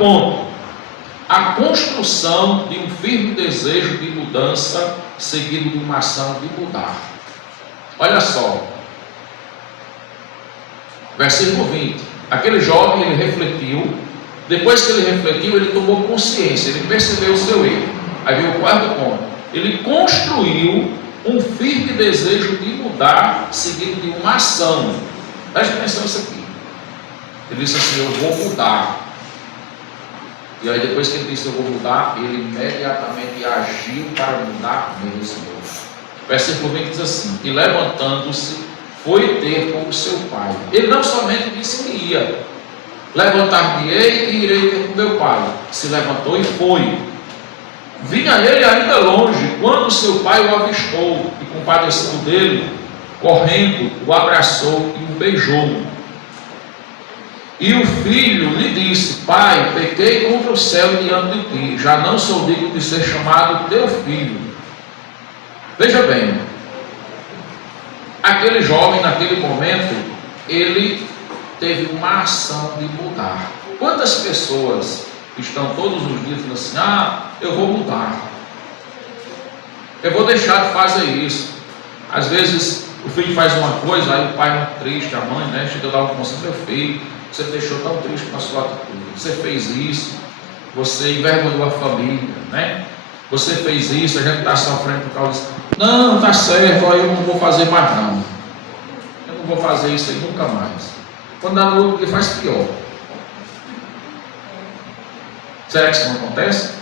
ponto: a construção de um firme desejo de mudança, seguido de uma ação de mudar. Olha só, versículo 20. Aquele jovem, ele refletiu. Depois que ele refletiu, ele tomou consciência, ele percebeu o seu erro. Aí veio o quarto ponto: ele construiu um firme desejo de mudar, seguido de uma ação. Preste atenção nisso aqui. Ele disse assim: eu vou mudar. E aí depois que ele disse eu vou mudar, ele imediatamente agiu para mudar mesmo. Versículo 20 diz assim: e levantando-se, foi ter com o seu pai. Ele não somente disse que ia, levantar-me-ei e irei ter com meu pai. Se levantou e foi. Vinha ele ainda longe, quando seu pai o avistou, e compadecido dele, correndo, o abraçou e o beijou. E o filho lhe disse: pai, pequei contra o céu diante de ti, já não sou digno de ser chamado teu filho. Veja bem, aquele jovem naquele momento, ele teve uma ação de mudar. Quantas pessoas estão todos os dias dizendo assim: eu vou mudar, eu vou deixar de fazer isso. Às vezes o filho faz uma coisa, aí o pai é muito triste, a mãe, chega a dar um conselho: meu filho, você me deixou tão triste com a sua atitude, você fez isso, você envergonhou a família, você fez isso, a gente está sofrendo por causa disso. Não, está certo, eu não vou fazer mais não, eu não vou fazer isso aí nunca mais. Quando dá no outro dia faz pior. Será que isso não acontece?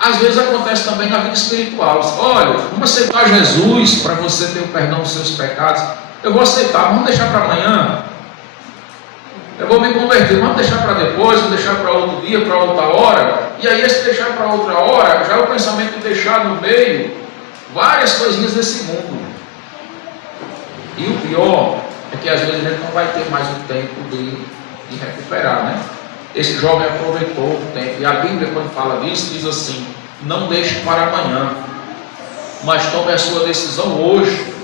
Às vezes acontece também na vida espiritual. Olha, vamos aceitar Jesus para você ter o perdão dos seus pecados. Eu vou aceitar, vamos deixar para amanhã. Eu vou me converter, vamos deixar para depois, vamos deixar para outro dia, para outra hora. E aí esse deixar para outra hora, já é o pensamento de deixar no meio várias coisinhas desse mundo. E o pior é que às vezes a gente não vai ter mais o tempo de recuperar, Esse jovem aproveitou o tempo. E a Bíblia, quando fala disso, diz assim: não deixe para amanhã, mas tome a sua decisão hoje.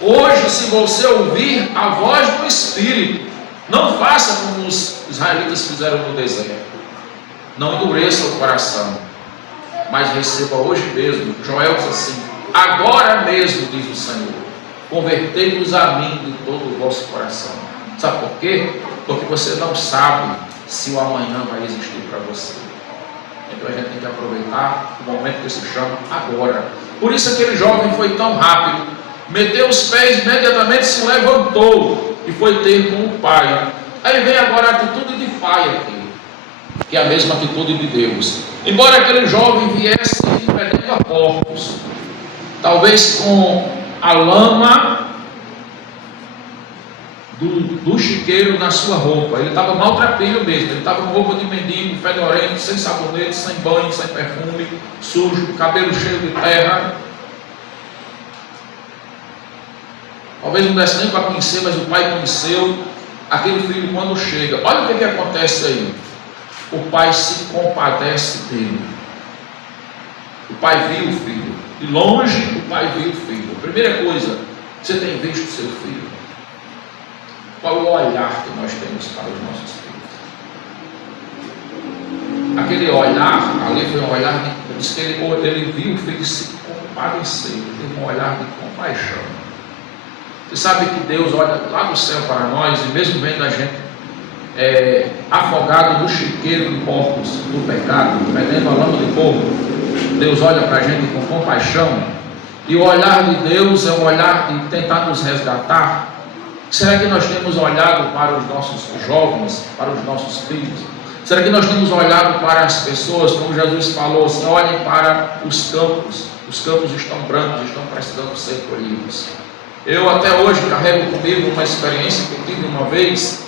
Hoje, se você ouvir a voz do Espírito, não faça como os israelitas fizeram no deserto. Não endureça o coração, mas receba hoje mesmo. Joel diz assim: agora mesmo, diz o Senhor, convertei-vos a mim de todo o vosso coração. Sabe por quê? Porque você não sabe se o amanhã vai existir para você. Então a gente tem que aproveitar o momento que se chama agora. Por isso aquele jovem foi tão rápido, meteu os pés, imediatamente se levantou e foi ter com o pai. Aí vem agora a atitude de pai aqui, que é a mesma atitude de Deus. Embora aquele jovem viesse fedendo a porcos, talvez com a lama do chiqueiro na sua roupa, ele estava maltrapilho mesmo, ele estava com roupa de mendigo, fedorento, sem sabonete, sem banho, sem perfume, sujo, cabelo cheio de terra. Talvez não desse nem para conhecer, mas o pai conheceu. Aquele filho, quando chega, olha o que acontece aí. O pai se compadece dele. O pai viu o filho, de longe o pai viu o filho. A primeira coisa, você tem visto o seu filho? Qual o olhar que nós temos para os nossos filhos? Aquele olhar, ali foi um olhar de, diz que ele viu o filho se compadecer, teve um olhar de compaixão. Você sabe que Deus olha lá do céu para nós, e mesmo vendo a gente afogado no chiqueiro de porcos do pecado, fedendo a lama de porco, Deus olha para a gente com compaixão, e o olhar de Deus é um olhar de tentar nos resgatar. Será que nós temos olhado para os nossos jovens, para os nossos filhos? Será que nós temos olhado para as pessoas, como Jesus falou, assim, olhem para os campos estão brancos, estão precisando ser colhidos. Eu até hoje carrego comigo uma experiência que eu tive uma vez,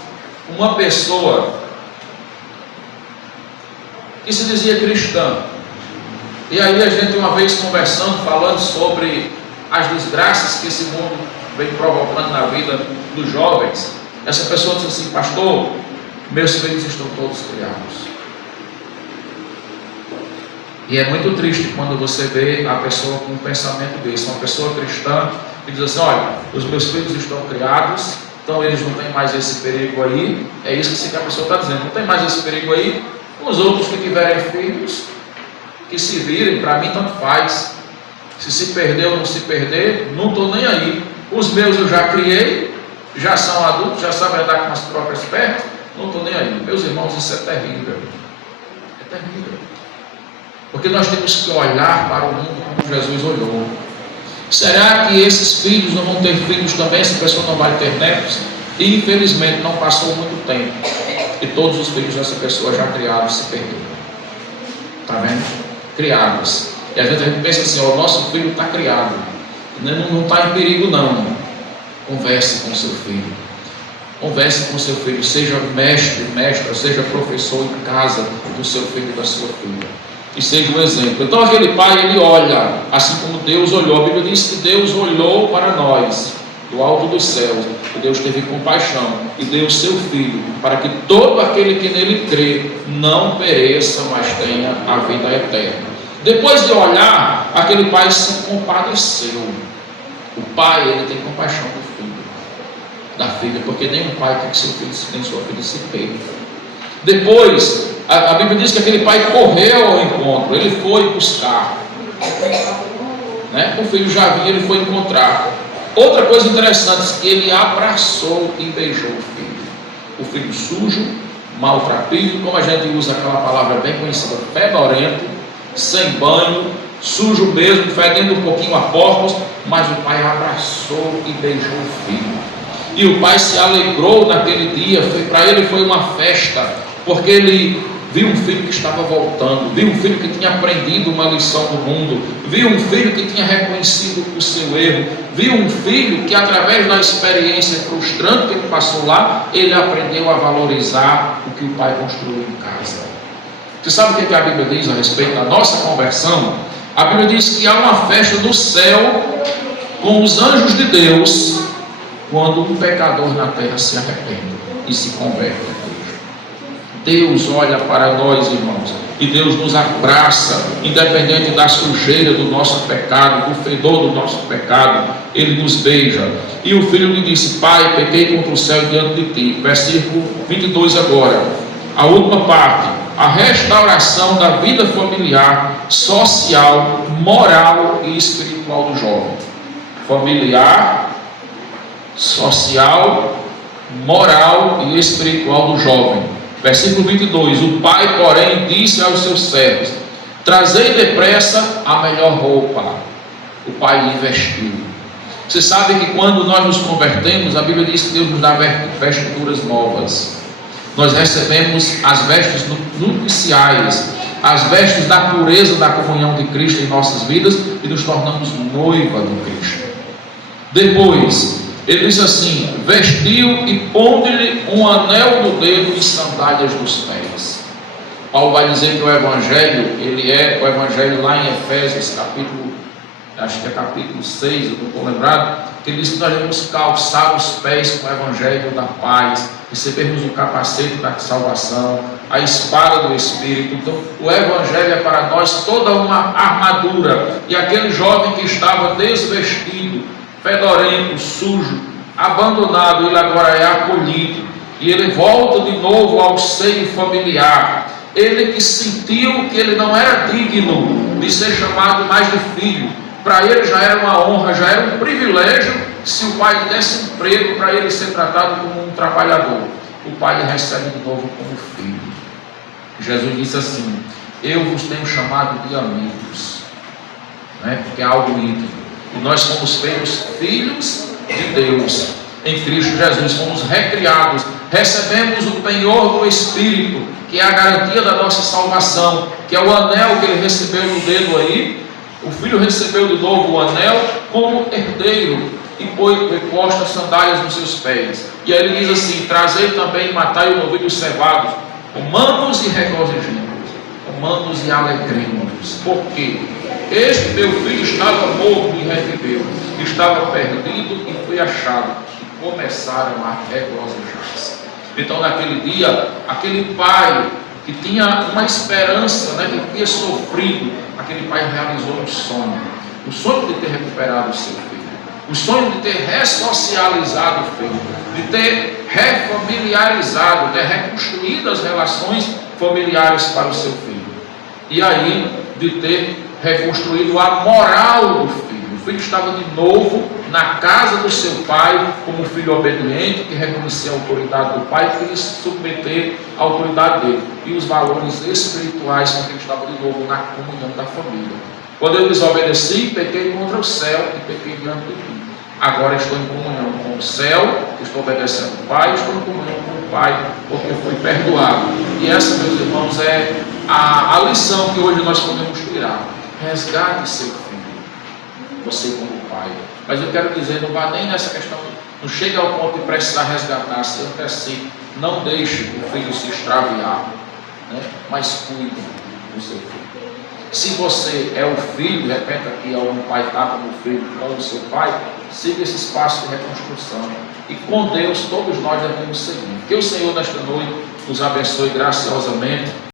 uma pessoa que se dizia cristã, e aí a gente uma vez conversando, falando sobre as desgraças que esse mundo vem provocando na vida dos jovens, essa pessoa disse assim: pastor, meus filhos estão todos criados. E é muito triste quando você vê a pessoa com um pensamento desse, uma pessoa cristã que diz assim: olha, os meus filhos estão criados, Então eles não têm mais esse perigo aí. É isso que a pessoa está dizendo. Não tem mais esse perigo aí. Os outros que tiverem filhos, que se virem, para mim tanto faz. Se perder ou não se perder, não estou nem aí. Os meus eu já criei, já são adultos, já sabem andar com as próprias pernas, não estou nem aí. Meus irmãos, isso é terrível. É terrível. Porque nós temos que olhar para o mundo como Jesus olhou. Será que esses filhos não vão ter filhos também? Essa pessoa não vai ter netos? E infelizmente não passou muito tempo. E todos os filhos dessa pessoa já criados se perderam. Está vendo? Criados. E às vezes a gente pensa assim, o nosso filho está criado. Não está em perigo não. Converse com seu filho. Converse com seu filho. Seja mestre, mestra, seja professor em casa do seu filho e da sua filha. E seja um exemplo. Então aquele pai, ele olha, assim como Deus olhou. A Bíblia diz que Deus olhou para nós, do alto dos céus, e Deus teve compaixão, e deu o seu Filho, para que todo aquele que nele crê, não pereça, mas tenha a vida eterna. Depois de olhar, aquele pai se compadeceu. O pai, ele tem compaixão do filho, da filha, porque nenhum pai quer que seu filho, nem sua filha se perca. Depois, a Bíblia diz que aquele pai correu ao encontro, ele foi buscar, né? O filho já vinha, ele foi encontrar. Outra coisa interessante, que ele abraçou e beijou o filho. O filho sujo, maltrapilho, como a gente usa aquela palavra bem conhecida, fedorento, sem banho, sujo mesmo, fedendo um pouquinho a porcos, mas o pai abraçou e beijou o filho. E o pai se alegrou naquele dia, para ele foi uma festa, porque ele viu um filho que estava voltando, viu um filho que tinha aprendido uma lição do mundo, viu um filho que tinha reconhecido o seu erro, viu um filho que através da experiência frustrante que ele passou lá, ele aprendeu a valorizar o que o pai construiu em casa. Você sabe o que a Bíblia diz a respeito da nossa conversão? A Bíblia diz que há uma festa do céu com os anjos de Deus quando um pecador na terra se arrepende e se converte. Deus olha para nós, irmãos, e Deus nos abraça, independente da sujeira do nosso pecado, do fedor do nosso pecado, Ele nos beija. E o filho lhe disse: Pai, pequei contra o céu diante de ti. Versículo 22 agora, a última parte, a restauração da vida familiar, social, moral e espiritual do jovem. Familiar, social, moral e espiritual do jovem. Versículo 22, o pai, porém, disse aos seus servos: trazei depressa a melhor roupa. O pai lhe vestiu. Você sabe que quando nós nos convertemos, a Bíblia diz que Deus nos dá vestiduras novas. Nós recebemos as vestes nupciais, as vestes da pureza da comunhão de Cristo em nossas vidas, e nos tornamos noiva do Cristo. Depois, ele diz assim: vestiu e pondo-lhe um anel no dedo e sandálias nos pés. Paulo vai dizer que o Evangelho, ele é o Evangelho lá em Efésios, capítulo, acho que é capítulo 6, eu não estou lembrado, que ele diz que nós devemos calçar os pés com o Evangelho da paz, recebermos o capacete da salvação, a espada do Espírito. Então, o Evangelho é para nós toda uma armadura. E aquele jovem que estava desvestido, fedorento, sujo, abandonado, ele agora é acolhido, e ele volta de novo ao seio familiar. Ele que sentiu que ele não era digno de ser chamado mais de filho, para ele já era uma honra, já era um privilégio se o pai lhe desse emprego para ele ser tratado como um trabalhador. O pai lhe recebe de novo como filho. Jesus disse assim: eu vos tenho chamado de amigos, né? Porque é algo íntimo. E nós fomos feitos filhos de Deus em Cristo Jesus, fomos recriados, recebemos o penhor do Espírito, que é a garantia da nossa salvação, que é o anel que ele recebeu no dedo aí. O filho recebeu de novo o anel como herdeiro e posto as sandálias nos seus pés. E aí ele diz assim: trazei também, matai o novilho cevado, comamos e regozijemos, comamos e alegremos. Por quê? Este teu filho estava morto e reviveu, estava perdido e foi achado, e começaram a regozijar-se. Então naquele dia, aquele pai que tinha uma esperança, né, que tinha sofrido, aquele pai realizou um sonho, o sonho de ter recuperado o seu filho. O sonho de ter ressocializado o filho, de ter refamiliarizado, de ter reconstruído as relações familiares para o seu filho. E aí, de ter reconstruído a moral do filho. O filho estava de novo na casa do seu pai, como filho obediente, que reconhecia a autoridade do pai e queria se submeter à autoridade dele. E os valores espirituais com que ele estava de novo na comunhão da família. Quando eu desobedeci, pequei contra o céu e pequei diante de ti. Agora estou em comunhão com o céu, estou obedecendo o Pai, estou em comunhão com o Pai, porque fui perdoado. E essa, meus irmãos, é a lição que hoje nós podemos tirar. Resgate seu filho, você como pai. Mas eu quero dizer, não vá nem nessa questão, não chegue ao ponto de precisar resgatar, se antecipe, não deixe o filho se extraviar, né? Mas cuide do seu filho. Se você é o filho, de repente aqui algum pai está como filho com o seu pai, siga esse espaço de reconstrução. E com Deus todos nós devemos seguir. Que o Senhor nesta noite nos abençoe graciosamente.